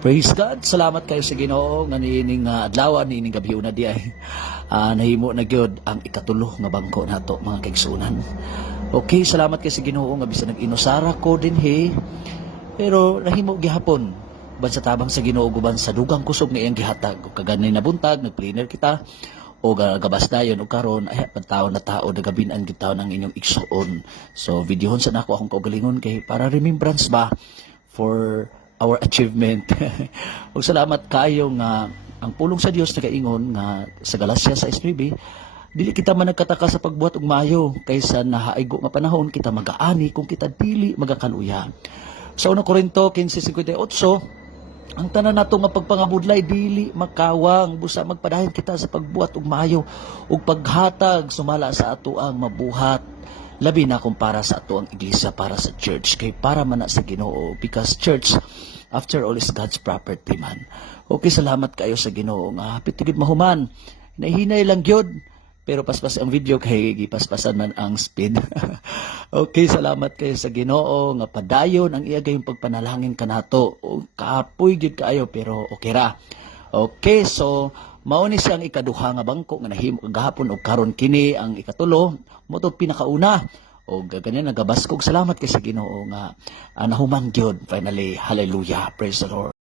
Praise God. Salamat kayo sa Ginoo nga niining adlaw niining gabi una di ay nahimo na gyud ang ikatulo nga bangko nato mga kaigsunan. Okay, salamat kayo sa Ginoo nga bisan nag-inusara ko dinhi pero nahimo gihapon ban sa tabang sa Ginoo guban sa dugang kusog nga iyang gihatag ug kaganay na buntag nagplaner kita o gabas dayon og karon ay pagtaw na tao nagabinan gid taon ang inyong igsuon. So videohon sa nako akong kaugalingon kay para remembrance ba for our achievement. Ug salamat kayo nga ang pulong sa Dios nagaingon nga sa Galacia 6:9 dili kita man nagkataka sa pagbuhat og maayo kaysa nahaigo nga panahon kita magaani kung kita dili magakaluya. Sa 1 Corinto 15:58 ang tanan nato nga pagpangabudlay dili makawang busa magpadayon kita sa pagbuhat og maayo ug paghatag sumala sa ato ang mabuhat labi na kumpara sa ato ang iglesia para sa church kay para man na sa Ginoo because church after all is God's property man. Okay, salamat kayo sa Ginoo nga hapit tigid mahuman nahinay lang gyud pero paspas ang video kay gipaspasan man ang speed. Okay, salamat kayo sa Ginoo nga padayon ang iya gayong pagpanalangin kanato o kaapoy gyud kaayo pero okay ra. Okay, so mao ni siyang ikaduha nga bangko nga nahimo gahapon og karon kini ang ikatulo mo to pinakauna o ganyan nagabaskog salamat kay sa Ginoo nga nahuman gyud finally hallelujah praise the Lord.